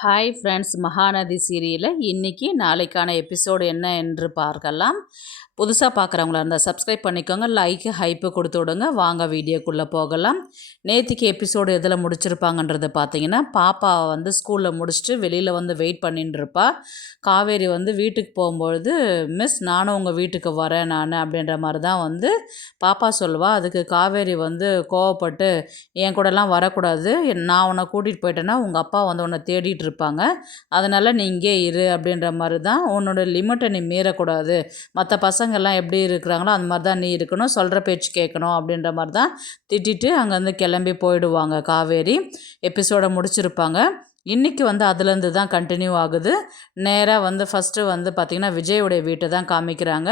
Hi friends, Mahanadi சீரியலில் இன்றைக்கி நாளைக்கான எபிசோடு என்ன என்று பார்க்கலாம். புதுசாக பார்க்குறவங்களா இருந்தால் சப்ஸ்கிரைப் பண்ணிக்கோங்க, லைக்கு ஹைப்பு கொடுத்து விடுங்க. வாங்க வீடியோக்குள்ளே போகலாம். நேற்றுக்கு எபிசோடு எதில் முடிச்சிருப்பாங்கன்றது பார்த்தீங்கன்னா, பாப்பா ஸ்கூலில் முடிச்சுட்டு வெளியில் வெயிட் பண்ணின்னு இருப்பா. காவேரி வீட்டுக்கு போகும்பொழுது, மிஸ் நானும் உங்கள் வீட்டுக்கு வரேன் நான் அப்படின்ற மாதிரி தான் பாப்பா சொல்லுவாள். அதுக்கு காவேரி கோவப்பட்டு, என் கூடலாம் வரக்கூடாது, நான் உன்னை கூட்டிகிட்டு போயிட்டேன்னா உங்கள் அப்பா உன்னை தேடிட்டு இருப்பாங்க, அதனால் நீ இங்கே இரு அப்படின்ற மாதிரி தான், உன்னோட லிமிட்டை நீ மீறக்கூடாது, மற்ற பசங்கள்லாம் எப்படி இருக்கிறாங்களோ அந்த மாதிரி தான் நீ இருக்கணும், சொல்கிற பேச்சு கேட்கணும் அப்படின்ற மாதிரி தான் திட்டிட்டு அங்கேருந்து கிளம்பி போயிடுவாங்க காவேரி. எபிசோடை முடிச்சிருப்பாங்க. இன்றைக்கி அதுலேருந்து தான் கண்டினியூ ஆகுது. நேராக ஃபஸ்ட்டு பார்த்திங்கன்னா விஜயுடைய வீட்டை தான் காமிக்கிறாங்க.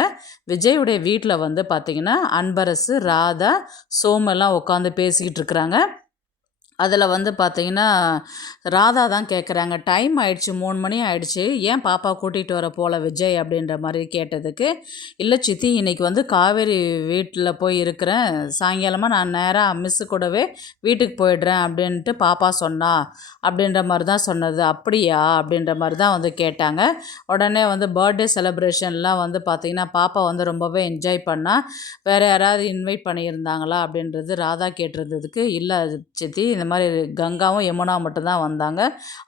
விஜயுடைய வீட்டில் பார்த்திங்கன்னா அன்பரசு, ராதா, சோமெல்லாம் உட்காந்து பேசிக்கிட்டு இருக்கிறாங்க. அதில் பார்த்தீங்கன்னா ராதா தான் கேட்குறாங்க, டைம் ஆயிடுச்சு, 3 மணி ஆயிடுச்சு, ஏன் பாப்பா கூட்டிகிட்டு வர போல விஜய் அப்படின்ற மாதிரி கேட்டதுக்கு, இல்லை சித்தி இன்றைக்கி காவேரி வீட்டில் போய் இருக்கிறேன், சாயங்காலமாக நான் நேராக மிஸ்ஸு கூடவே வீட்டுக்கு போயிடுறேன் அப்படின்ட்டு பாப்பா சொன்னா அப்படின்ற மாதிரி தான் சொன்னது. அப்படியா அப்படின்ற மாதிரி தான் கேட்டாங்க. உடனே பர்த்டே செலிப்ரேஷன்லாம் பார்த்திங்கன்னா பாப்பா ரொம்பவே என்ஜாய் பண்ணால், வேறு யாராவது இன்வைட் பண்ணியிருந்தாங்களா அப்படின்றது ராதா கேட்டிருந்ததுக்கு, இல்லை சித்தி இந்த மாதிரி கங்காவும் யமுனா மட்டும்தான் வந்தாங்க,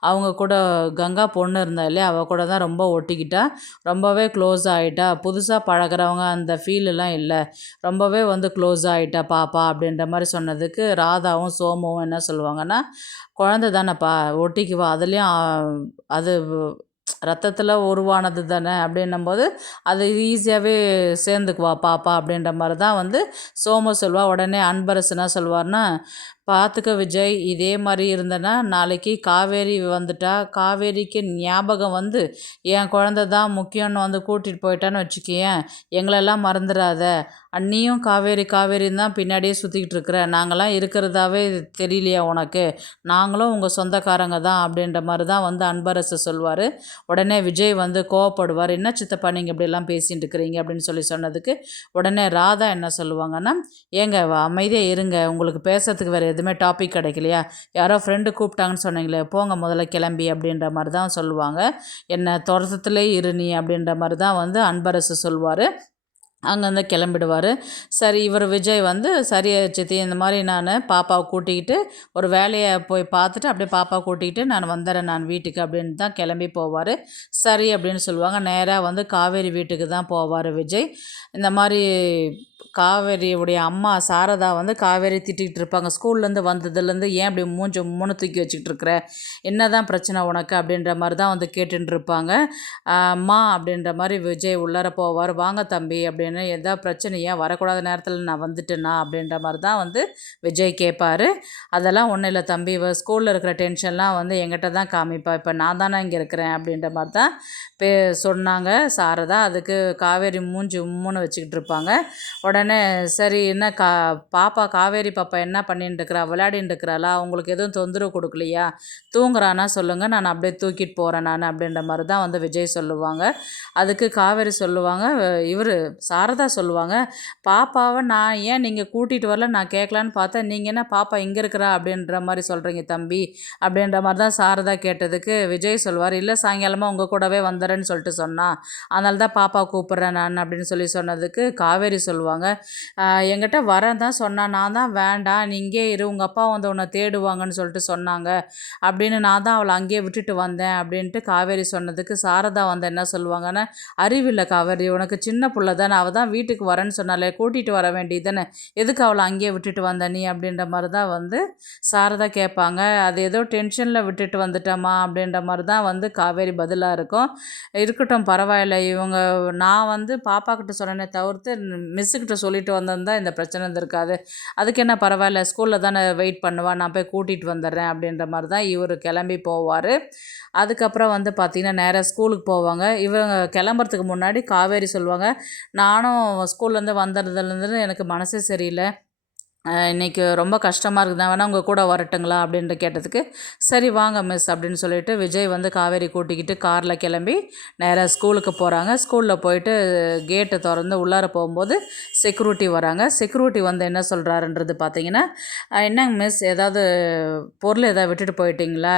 அவங்க கூட கங்கா பொண்ணு இருந்தா இல்லையா, அவள் கூட தான் ரொம்ப ஒட்டிக்கிட்டா, ரொம்பவே க்ளோஸ் ஆகிட்டா, புதுசாக பழகிறவங்க அந்த ஃபீலெலாம் இல்லை, ரொம்பவே க்ளோஸ் ஆகிட்டா பாப்பா அப்படின்ற மாதிரி சொன்னதுக்கு, ராதாவும் சோமுவும் என்ன சொல்லுவாங்கன்னா, குழந்த தானேப்பா ஒட்டிக்குவா, அதுலேயும் அது ரத்தத்தில் உருவானது தானே அப்படின்னும்போது அது ஈஸியாகவே சேர்ந்துக்குவா பாப்பா அப்படின்ற மாதிரி தான் சோமு சொல்வா. உடனே அன்பரசுனா சொல்வார்னா, பார்த்துக்க விஜய், இதே மாதிரி இருந்தேன்னா நாளைக்கு காவேரி வந்துட்டா, காவேரிக்கு ஞாபகம் என் குழந்த தான் முக்கியம்னு கூட்டிகிட்டு போயிட்டான்னு வச்சுக்கேன், எங்களெல்லாம் மறந்துடாத, அண்ணியும் காவேரி காவேரின்னு தான் பின்னாடியே சுற்றிக்கிட்டு இருக்கிற, நாங்களாம் இருக்கிறதாவே தெரியலையா உனக்கு, நாங்களும் உங்கள் சொந்தக்காரங்க தான் அப்படின்ற மாதிரி தான் அன்பரசு சொல்வார். உடனே விஜய் கோவப்படுவார், என்ன சித்தப்பா நீங்கள் இப்படிலாம் பேசிகிட்டு இருக்கிறீங்க அப்படின்னு சொன்னதுக்கு, உடனே ராதா என்ன சொல்லுவாங்கன்னா, ஏங்க அமைதியாக இருங்க, உங்களுக்கு பேசுறதுக்கு வேறு எதுவுமே டாபிக் கிடைக்கலையா, யாரோ ஃப்ரெண்டு கூப்பிட்டாங்கன்னு சொன்னீங்களே, போங்க முதல்ல கிளம்பி அப்படின்ற மாதிரி தான் சொல்லுவாங்க. என்ன துரத்தத்துலே இரு நீ அப்படின்ற மாதிரி தான் அன்பரசு சொல்வார். அங்கேருந்து கிளம்பிடுவார். சரி, இவர் விஜய் சரி சித்தி, இந்த மாதிரி நான் பாப்பாவை கூட்டிக்கிட்டு ஒரு வேலையை போய் பார்த்துட்டு அப்படியே பாப்பா கூட்டிகிட்டு நான் வந்துடுறேன் நான் வீட்டுக்கு அப்படின்னு தான் கிளம்பி போவார். சரி அப்படின்னு சொல்லுவாங்க. நேராக காவேரி வீட்டுக்கு தான் போவார் விஜய். இந்த மாதிரி காவேரியுடைய அம்மா சாரதா காவேரி திட்டிகிட்டு இருப்பாங்க, ஸ்கூல்லேருந்து வந்ததுலேருந்து ஏன் இப்படி மூஞ்சி முன்னு தூக்கி வச்சுக்கிட்டு இருக்கிற, என்ன தான் பிரச்சனை உனக்கு அப்படின்ற மாதிரி தான் கேட்டுட்டு இருப்பாங்க. அம்மா அப்படின்ற மாதிரி விஜய் உள்ளார போவார். வாங்க தம்பி அப்படின்னு, எதா பிரச்சனையா, வரக்கூடாத நேரத்தில் நான் வந்துட்டேனா அப்படின்ற மாதிரி தான் விஜய் கேட்பார். அதெல்லாம் ஒன்றும் இல்லை தம்பி, ஸ்கூலில் இருக்கிற டென்ஷன்லாம் என்கிட்ட தான் காமிப்பா, இப்போ நான் தானே இங்கே இருக்கிறேன் அப்படின்ற மாதிரி தான் சொன்னாங்க சாரதா. அதுக்கு காவேரி மூஞ்சி உம்முன்னு வச்சுக்கிட்டு இருப்பாங்க. உடனே சரி, என்ன பாப்பா காவேரி பாப்பா என்ன பண்ணிட்டு இருக்கிறா, விளையாடின்னு இருக்கிறாளா, அவங்களுக்கு எதுவும் தொந்தரவு கொடுக்கலையா, தூங்குறானா சொல்லுங்கள், நான் அப்படியே தூக்கிட்டு போகிறேன் நான் அப்படின்ற மாதிரி தான் விஜய் சொல்லுவாங்க. அதுக்கு காவேரி சொல்லுவாங்க, இவர் சாரதா சொல்லுவாங்க, பாப்பாவை நான் ஏன் நீங்கள் கூட்டிகிட்டு வரல, நான் கேட்கலான்னு பார்த்தேன், நீங்கள் என்ன பாப்பா இங்கே இருக்கிறா அப்படின்ற மாதிரி சொல்கிறீங்க தம்பி அப்படின்ற மாதிரி தான் சாரதா கேட்டதுக்கு விஜய் சொல்லுவார், இல்லை சாயங்காலமாக உங்கள் கூடவே வந்துடுறேன்னு சொல்லிட்டு சொன்னான், அதனால தான் பாப்பா கூப்பிட்றேன் நான் அப்படின்னு சொன்னதுக்கு காவேரி சொல்லுவாங்க, என்கிட்ட வரேன் தான் சொன்னான், நான் தான் வேண்டாம் நீ இங்கே இரு, உங்கள் அப்பா உன்னை தேடுவாங்கன்னு சொல்லிட்டு சொன்னாங்க அப்படின்னு நான் தான் அவளை அங்கேயே விட்டுட்டு வந்தேன் அப்படின்ட்டு காவேரி சொன்னதுக்கு சாரதா என்ன சொல்லுவாங்கன்னா, அறிவில்லை காவேரி, உனக்கு சின்ன பிள்ளை தானே, அவள் தான் வீட்டுக்கு வரேன்னு சொன்னாலே, கூட்டிகிட்டு வர வேண்டியது தானே, எதுக்கு அவளை அங்கேயே விட்டுட்டு வந்த நீ அப்படின்ற மாதிரி தான் சாரதா கேட்பாங்க. அது ஏதோ டென்ஷனில் விட்டுட்டு வந்துட்டோமா அப்படின்ற மாதிரி தான் காவேரி பதிலாக இருக்கும். இருக்கட்டும் பரவாயில்ல, இவங்க நான் பாப்பாக்கிட்ட சொன்னேனே தவிர்த்து மிஸ்ஸுக்கிட்ட சொல்லிட்டு வந்திருந்தா இந்த பிரச்சனை இருந்திருக்காது, அதுக்கு என்ன பரவாயில்ல, ஸ்கூலில் தானே வெயிட் பண்ணுவா, நான் போய் கூட்டிகிட்டு வந்துடுறேன் அப்படின்ற மாதிரி தான் இவர் கிளம்பி போவார். அதுக்கப்புறம் பார்த்திங்கன்னா நேராக ஸ்கூலுக்கு போவாங்க. இவங்க கிளம்புறதுக்கு முன்னாடி காவேரி சொல்லுவாங்க, நானும் ஸ்கூல்லேருந்து வந்ததுலேருந்து எனக்கு மனசே சரியில்லை, இன்றைக்கி ரொம்ப கஷ்டமாக இருக்குது, நான் வேணால் உங்கள் கூட வரட்டுங்களா அப்படின்ட்டு கேட்டதுக்கு, சரி வாங்க மிஸ் அப்படின்னு சொல்லிட்டு விஜய் வந்து காவேரி கூட்டிக்கிட்டு காரில் கிளம்பி நேராக ஸ்கூலுக்கு போகிறாங்க. ஸ்கூலில் போயிட்டு கேட்டை திறந்து உள்ளார போகும்போது செக்யூரிட்டி வராங்க. செக்யூரிட்டி வந்து என்ன சொல்கிறாருன்றது பார்த்தீங்கன்னா, என்னங்க மிஸ் ஏதாவது பொருள் ஏதாவது விட்டுட்டு போயிட்டீங்களா,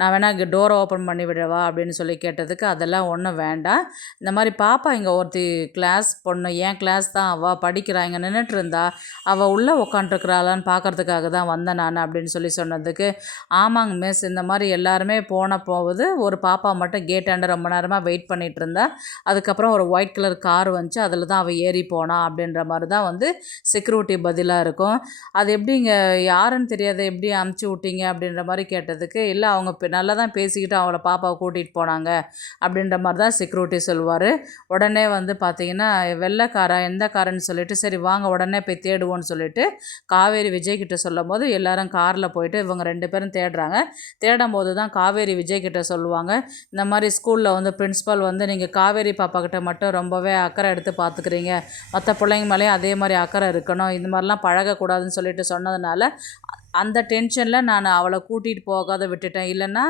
நான் வேணால் டோரை ஓப்பன் பண்ணி விடவா அப்படின்னு சொல்லி கேட்டதுக்கு, அதெல்லாம் ஒன்றும் வேண்டாம், இந்த மாதிரி பாப்பா இங்கே ஒருத்தி கிளாஸ் பொண்ணு, என் கிளாஸ் தான், அவள் படிக்கிறா, இங்கே நின்றுட்டு இருந்தா, அவள் உள்ளே உட்காண்ட்ருக்குறாளான்னு பார்க்குறதுக்காக தான் வந்தேன் நான் அப்படின்னு சொல்லி சொன்னதுக்கு, ஆமாங்க மிஸ், இந்த மாதிரி எல்லாருமே போகுது, ஒரு பாப்பா மட்டும் கேட்டாண்ட ரொம்ப நேரமாக வெயிட் பண்ணிகிட்டு இருந்தா, அதுக்கப்புறம் ஒரு ஒயிட் கலர் கார் வந்துச்சு, அதில் தான் அவள் ஏறி போனா அப்படின்ற மாதிரி தான் வந்து செக்யூரிட்டி பதிலாக இருக்கும். அது எப்படிங்க யாருன்னு தெரியாத எப்படி அமுச்சு விட்டீங்க அப்படின்ற மாதிரி கேட்டதுக்கு, இல்லை அவங்க நல்லா தான் பேசிக்கிட்டு அவளை பாப்பாவை கூட்டிகிட்டு போனாங்க அப்படின்ற மாதிரி தான் செக்யூரிட்டி சொல்லுவார். உடனே வந்து பார்த்தீங்கன்னா வெள்ளைக்காரா எந்த காரன்னு சொல்லிட்டு, சரி வாங்க உடனே போய் தேடுவோன்னு சொல்லிட்டு காவேரி விஜய்கிட்ட சொல்லும் போது எல்லாரும் காரில் போயிட்டு இவங்க 2 பேரும் தேடுறாங்க. தேடும் போது தான் காவேரி விஜய்கிட்ட சொல்லுவாங்க, இந்த மாதிரி ஸ்கூலில் வந்து பிரின்ஸிபல் வந்து நீங்கள் காவேரி பாப்பா கிட்ட மட்டும் ரொம்பவே அக்கறை எடுத்து பார்த்துக்கிறீங்க, மற்ற பிள்ளைங்க மேலேயும் அதே மாதிரி அக்கறை இருக்கணும், இந்த மாதிரிலாம் பழகக்கூடாதுன்னு சொல்லிட்டு சொன்னதுனால அந்த டென்ஷனில் நான் அவளை கூட்டிகிட்டு போகாத விட்டுட்டேன், இல்லைன்னா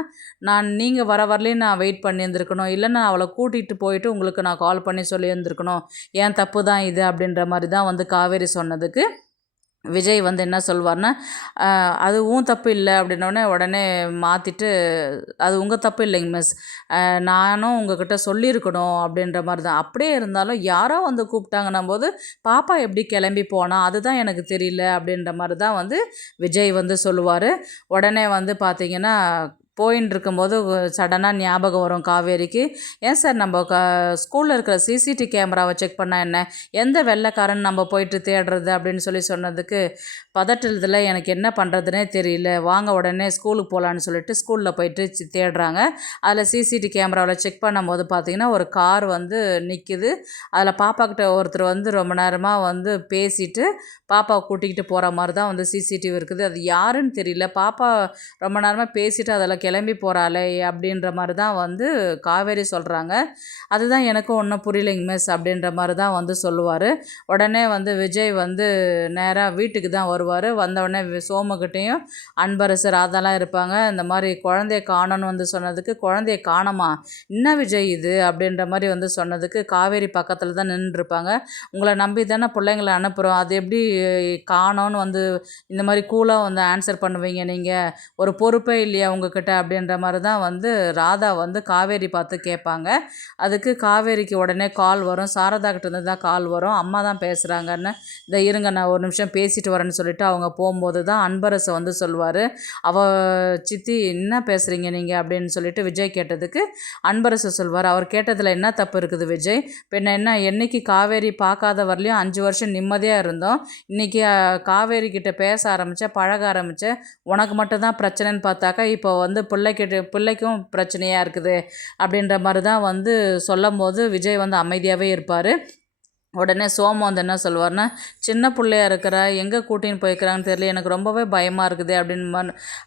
நீங்கள் வரலையும் நான் வெயிட் பண்ணியிருந்துருக்கணும், இல்லைன்னா அவளை கூட்டிகிட்டு போயிட்டு உங்களுக்கு நான் கால் பண்ணி சொல்லியிருந்துருக்கணும், ஏன் தப்பு தான் இது அப்படின்ற மாதிரி தான் வந்து காவேரி சொன்னதுக்கு விஜய் வந்து என்ன சொல்வார்னா, அது உன் தப்பு இல்லை அப்படின்னோடனே உடனே மாற்றிட்டு, அது உங்கள் தப்பு இல்லைங்க மிஸ், நானும் உங்ககிட்ட சொல்லியிருக்கணும் அப்படின்ற மாதிரி தான், அப்படியே இருந்தாலும் யாரோ வந்து கூப்பிட்டாங்கன்னும் போது பாப்பா எப்படி கிளம்பி போனா அதுதான் எனக்கு தெரியல அப்படின்ற மாதிரி தான் வந்து விஜய் வந்து சொல்லுவார். உடனே வந்து பார்த்திங்கன்னா போயின்னு இருக்கும்போது சடனாக ஞாபகம் வரும் காவேரிக்கு, ஏன் சார் நம்ம ஸ்கூலில் இருக்கிற சிசிடிவி கேமராவை செக் பண்ணால் என்ன, எந்த வெள்ளைக்காரன் நம்ம போயிட்டு தேடுறது அப்படின்னு சொல்லி சொன்னதுக்கு, பதட்டத்தில் எனக்கு என்ன பண்ணுறதுனே தெரியல, வாங்க உடனே ஸ்கூலுக்கு போகலான்னு சொல்லிட்டு ஸ்கூலில் போயிட்டு தேடுறாங்க. அதில் சிசிடிவி கேமராவில் செக் பண்ணும்போது பார்த்திங்கன்னா ஒரு கார் வந்து நிற்கிது, அதில் பாப்பாக்கிட்ட ஒருத்தர் வந்து ரொம்ப நேரமாக வந்து பேசிட்டு பாப்பாவை கூட்டிக்கிட்டு போகிற மாதிரி தான் வந்து சிசிடிவி இருக்குது, அது யாருன்னு தெரியல, பாப்பா ரொம்ப நேரமாக பேசிட்டு அதில் கிளம்பி போகிறாளே அப்படின்ற மாதிரி தான் வந்து காவேரி சொல்கிறாங்க. அதுதான் எனக்கும் ஒன்றும் புரியலைங்க மிஸ் அப்படின்ற மாதிரி தான் வந்து சொல்லுவார். உடனே வந்து விஜய் வந்து நேராக வீட்டுக்கு தான் வருவார். வந்தவுடனே சோமுக்கிட்டேயும் அன்பரசு ராதாலாம் இருப்பாங்க. இந்த மாதிரி குழந்தைய காணோன்னு வந்து சொன்னதுக்கு, குழந்தைய காணோமா, என்ன விஜய் இது அப்படின்ற மாதிரி வந்து சொன்னதுக்கு, காவேரி பக்கத்தில் தான் நின்றுருப்பாங்க, உங்களை நம்பி தானே பிள்ளைங்களை அனுப்புகிறோம், அது எப்படி காணோன்னு வந்து இந்த மாதிரி கூலாக வந்து ஆன்சர் பண்ணுவீங்க, நீங்கள் ஒரு பொறுப்பே இல்லையா உங்ககிட்ட அப்படின்ற மாதிரி தான் வந்து ராதா வந்து காவேரி பார்த்து கேட்பாங்க. அதுக்கு காவேரிக்கு உடனே கால் வரும், சாரதா கிட்டேருந்து தான் கால் வரும், அம்மா தான் பேசுகிறாங்கன்னு, இந்த இருங்க நான் ஒரு நிமிஷம் பேசிட்டு வரேன்னு சொல்லிட்டு அவங்க போகும்போது தான் அன்பரசை வந்து சொல்லுவார், சித்தி என்ன பேசுகிறீங்க நீங்கள் அப்படின்னு சொல்லிட்டு விஜய் கேட்டதுக்கு அன்பரசு சொல்வார், அவர் கேட்டதில் என்ன தப்பு இருக்குது விஜய், பின்ன என்ன என்னைக்கு காவேரி பார்க்காத வரலையும் 5 வருஷம் நிம்மதியாக இருந்தோம், இன்றைக்கி காவேரி கிட்ட பேச ஆரம்பித்தேன், பழக ஆரம்பித்தேன், உனக்கு மட்டும்தான் பிரச்சனைன்னு பார்த்தாக்கா இப்போ வந்து பிள்ளைக்கும் பிரச்சனையாக இருக்குது அப்படின்ற மாதிரி தான் வந்து சொல்லும் போது விஜய் வந்து அமைதியாகவே இருப்பார். உடனே சோமு வந்து என்ன சொல்வார்னா, சின்ன பிள்ளையா இருக்கிறா, எங்கே கூட்டின்னு போய்க்கிறாங்கன்னு தெரியல, எனக்கு ரொம்பவே பயமாக இருக்குது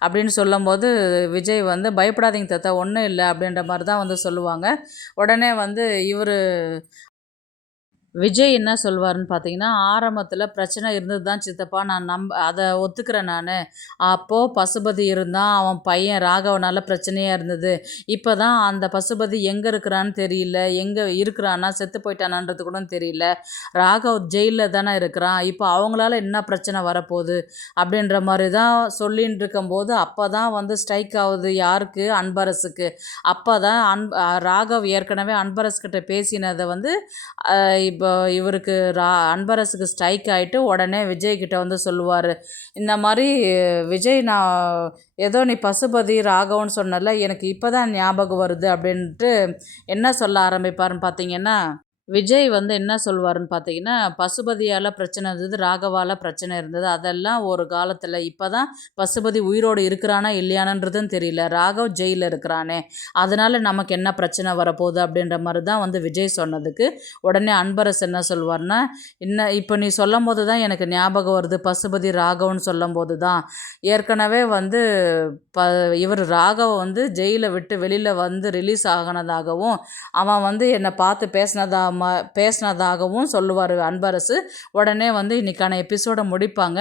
அப்படின்னு சொல்லும்போது விஜய் வந்து பயப்படாதீங்க தாத்தா, ஒன்றும் இல்லை அப்படின்ற மாதிரி தான் வந்து சொல்லுவாங்க. உடனே வந்து விஜய் என்ன சொல்வாருன்னு பார்த்தீங்கன்னா, ஆரம்பத்தில் பிரச்சனை இருந்தது தான் சித்தப்பா, நான் அதை ஒத்துக்கிறேன் நான், அப்போது பசுபதி இருந்தான், அவன் பையன் ராகவனால் பிரச்சனையாக இருந்தது, இப்போ தான் அந்த பசுபதி எங்கே இருக்கிறான்னு தெரியல, எங்கே இருக்கிறான்னா செத்து போயிட்டானான்றது கூட தெரியல, ராகவ் ஜெயிலில் தானே இருக்கிறான், இப்போ அவங்களால என்ன பிரச்சனை வரப்போகுது அப்படின்ற மாதிரி தான் சொல்லின்னு இருக்கும்போது, அப்போ தான் வந்து ஸ்ட்ரைக் ஆகுது யாருக்கு, அன்பரசுக்கு. அப்போ தான் ராகவ் ஏற்கனவே அன்பரஸ்கிட்ட பேசினதை வந்து இப்போ இவருக்கு அன்பரசுக்கு ஸ்ட்ரைக் ஆகிட்டு உடனே விஜய்கிட்ட வந்து சொல்லுவார், இந்த மாதிரி விஜய் நான் ஏதோ நீ பசுபதி ராகவன்னு சொன்னல, எனக்கு இப்போ தான் ஞாபகம் வருது அப்படின்ட்டு என்ன சொல்ல ஆரம்பிப்பாருன்னு பார்த்தீங்கன்னா, விஜய் வந்து என்ன சொல்வாருன்னு பார்த்தீங்கன்னா, பசுபதியால் பிரச்சனை இருந்தது, ராகவால் பிரச்சனை இருந்தது, அதெல்லாம் ஒரு காலத்தில், இப்போ தான் பசுபதி உயிரோடு இருக்கிறானா இல்லையானன்றதும் தெரியல, ராகவ் ஜெயிலில் இருக்கிறானே, அதனால் நமக்கு என்ன பிரச்சனை வரப்போகுது அப்படின்ற மாதிரி தான் வந்து விஜய் சொன்னதுக்கு உடனே அன்பரசு என்ன சொல்வார்னா, இப்போ நீ சொல்லும் போது தான் எனக்கு ஞாபகம் வருது, பசுபதி ராகவன்னு சொல்லும் போது தான், ஏற்கனவே வந்து இவர் ராகவ வந்து ஜெயிலை விட்டு வெளியில் வந்து ரிலீஸ் ஆகினதாகவும் அவன் வந்து என்னை பார்த்து பேசினதாகவும் சொல்லுவார் அன்பரசு. உடனே வந்து இன்றைக்கான எபிசோடை முடிப்பாங்க.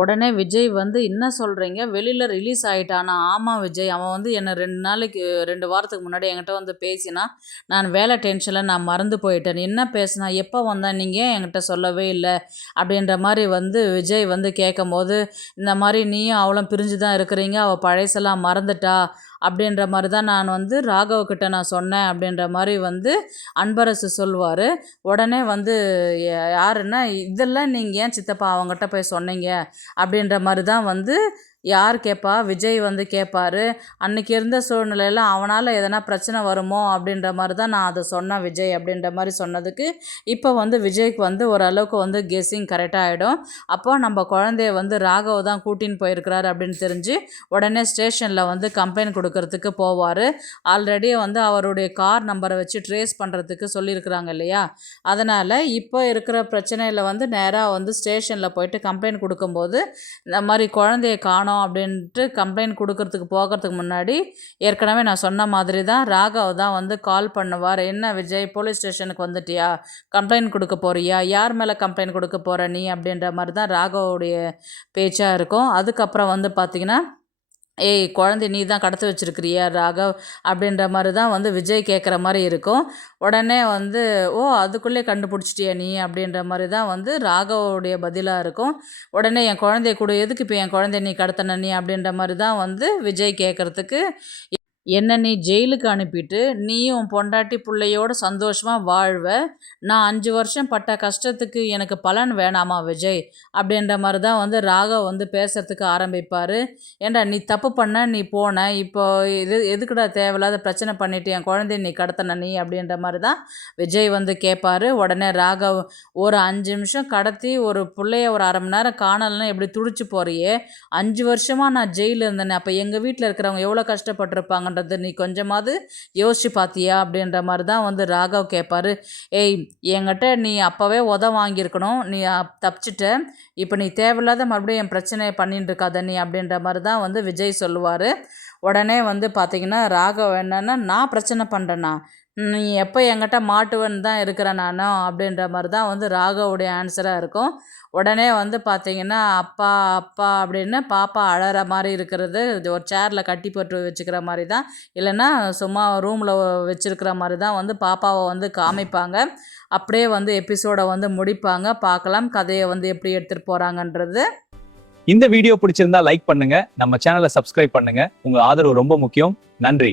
உடனே விஜய் வந்து என்ன சொல்கிறீங்க, வெளியில் ரிலீஸ் ஆகிட்டானா? ஆமாம் விஜய், அவன் வந்து என்னை 2 வாரத்துக்கு முன்னாடி என்கிட்ட வந்து பேசினான். நான் வேலை டென்ஷனில் நான் மறந்து போயிட்டேன். என்ன பேசினா, எப்போ வந்தான், நீங்கள் ஏன் என்கிட்ட சொல்லவே இல்லை அப்படின்ற மாதிரி வந்து விஜய் வந்து கேட்கும்போது, இந்த மாதிரி நீயும் அவளும் பிரிஞ்சு தான் இருக்கிறீங்க, அவள் பழசெல்லாம் மறந்துட்டா அப்படின்ற மாதிரி தான் நான் வந்து ராகவக்கிட்ட நான் சொன்னேன் அப்படின்ற மாதிரி வந்து அன்பரசு சொல்லுவார். உடனே வந்து யாருன்னா, இதெல்லாம் நீங்கள் ஏன் சித்தப்பா அவங்ககிட்ட போய் சொன்னீங்க அப்படின்ற மாதிரி தான் வந்து யார் கேட்பா, விஜய் வந்து கேட்பாரு. அன்னைக்கு இருந்த சூழ்நிலையில் அவனால் எதனா பிரச்சனை வருமோ அப்படின்ற மாதிரி தான் நான் அதை சொன்னேன் விஜய் அப்படின்ற மாதிரி சொன்னதுக்கு, இப்போ வந்து விஜய்க்கு வந்து ஓரளவுக்கு வந்து கெஸ்ஸிங் கரெக்டாக ஆகிடும். அப்போ நம்ம குழந்தைய வந்து ராகவ் தான் கூட்டின்னு போயிருக்கிறாரு அப்படின்னு தெரிஞ்சு உடனே ஸ்டேஷனில் வந்து கம்ப்ளைண்ட் கொடுக்கறதுக்கு போவார். ஆல்ரெடி வந்து அவருடைய கார் நம்பரை வச்சு ட்ரேஸ் பண்ணுறதுக்கு சொல்லியிருக்கிறாங்க இல்லையா, அதனால் இப்போ இருக்கிற பிரச்சனையில் வந்து நேராக வந்து ஸ்டேஷனில் போயிட்டு கம்ப்ளைண்ட் கொடுக்கும்போது, இந்த மாதிரி குழந்தைய காணோம் அப்படின்ட்டு கம்ப்ளைண்ட் கொடுக்கறதுக்கு போகிறதுக்கு முன்னாடி ஏற்கனவே நான் சொன்ன மாதிரி தான் ராகவ் தான் வந்து கால் பண்ணுவார். என்ன விஜய், போலீஸ் ஸ்டேஷனுக்கு வந்துட்டியா, கம்ப்ளைண்ட் கொடுக்க போறியா, யார் மேலே கம்ப்ளைண்ட் கொடுக்க போகிற நீ அப்படின்ற மாதிரி தான் ராகவோடைய பேச்சாக இருக்கும். அதுக்கப்புறம் வந்து பார்த்திங்கன்னா, ஏய் குழந்தை நீ தான் கடத்தி வச்சிருக்கிறியா ராகவ் அப்படின்ற மாதிரி தான் வந்து விஜய் கேட்குற மாதிரி இருக்கும். உடனே வந்து ஓ அதுக்குள்ளே கண்டுபிடிச்சிட்டியா நீ அப்படின்ற மாதிரி தான் வந்து ராகவோடைய பதிலாக இருக்கும். உடனே என் குழந்தைய கூட எதுக்கு இப்போ என் குழந்தைய நீ கடத்தின நீ அப்படின்ற மாதிரி தான் வந்து விஜய் கேட்குறதுக்கு, என்ன நீ ஜெயிலுக்கு அனுப்பிட்டு நீயும் உன் பொண்டாட்டி பிள்ளையோட சந்தோஷமாக வாழ்வ, நான் 5 வருஷம் பட்ட கஷ்டத்துக்கு எனக்கு பலன் வேணாமா விஜய் அப்படின்ற மாதிரி தான் வந்து ராகவ் வந்து பேசுறதுக்கு ஆரம்பிப்பார். ஏண்டா நீ தப்பு பண்ண, நீ போன, இப்போ எதுக்குடா தேவையில்லாத பிரச்சனை பண்ணிட்டு என் குழந்தைய நீ கடத்தின நீ அப்படின்ற மாதிரி தான் விஜய் வந்து கேட்பார். உடனே ராகவ், ஒரு 5 நிமிஷம் கடத்தி ஒரு பிள்ளைய ஒரு 1/2 மணி நேரம் காணலைன்னா எப்படி துடிச்சு போறியே, 5 வருஷமாக நான் ஜெயிலில் இருந்தேனே, அப்போ எங்கள் வீட்டில் இருக்கிறவங்க எவ்வளோ கஷ்டப்பட்டிருப்பாங்க நீ கொஞ்சமாவது யோசிச்சு பார்த்தியா அப்படின்ற மாதிரி தான் வந்து ராகவ் கேட்பார். ஏய் என்கிட்ட நீ அப்போவே வாங்கியிருக்கணும், நீ தப்பிச்சிட்ட, இப்போ நீ தேவையில்லாத மறுபடியும் என் பிரச்சனையை பண்ணிட்டு இருக்காத நீ அப்படின்ற மாதிரி தான் வந்து விஜய் சொல்லுவார். உடனே வந்து பார்த்திங்கன்னா ராகவ் என்னன்னா, நான் பிரச்சனை பண்ணுறேன்னா, நீ எப்போ என்கிட்ட மாட்டுவேன்னு தான் இருக்கிறேன் நானும் அப்படின்ற மாதிரி தான் வந்து ராகவுடைய ஆன்சராக இருக்கும். உடனே வந்து பார்த்திங்கன்னா, அப்பா அப்பா அப்படின்னு பாப்பா அழற மாதிரி இருக்கிறது, ஒரு சேரில் கட்டி போட்டு வச்சுக்கிற மாதிரி தான், இல்லைன்னா சும்மா ரூமில் வச்சுருக்கிற மாதிரி தான் வந்து பாப்பாவை வந்து காமிப்பாங்க. அப்படியே வந்து எபிசோடை வந்து முடிப்பாங்க. பார்க்கலாம் கதையை வந்து எப்படி எடுத்துகிட்டு போகிறாங்கன்றது. இந்த வீடியோ பிடிச்சிருந்தா லைக் பண்ணுங்க, நம்ம சேனலை சப்ஸ்கிரைப் பண்ணுங்க. உங்க ஆதரவு ரொம்ப முக்கியம். நன்றி.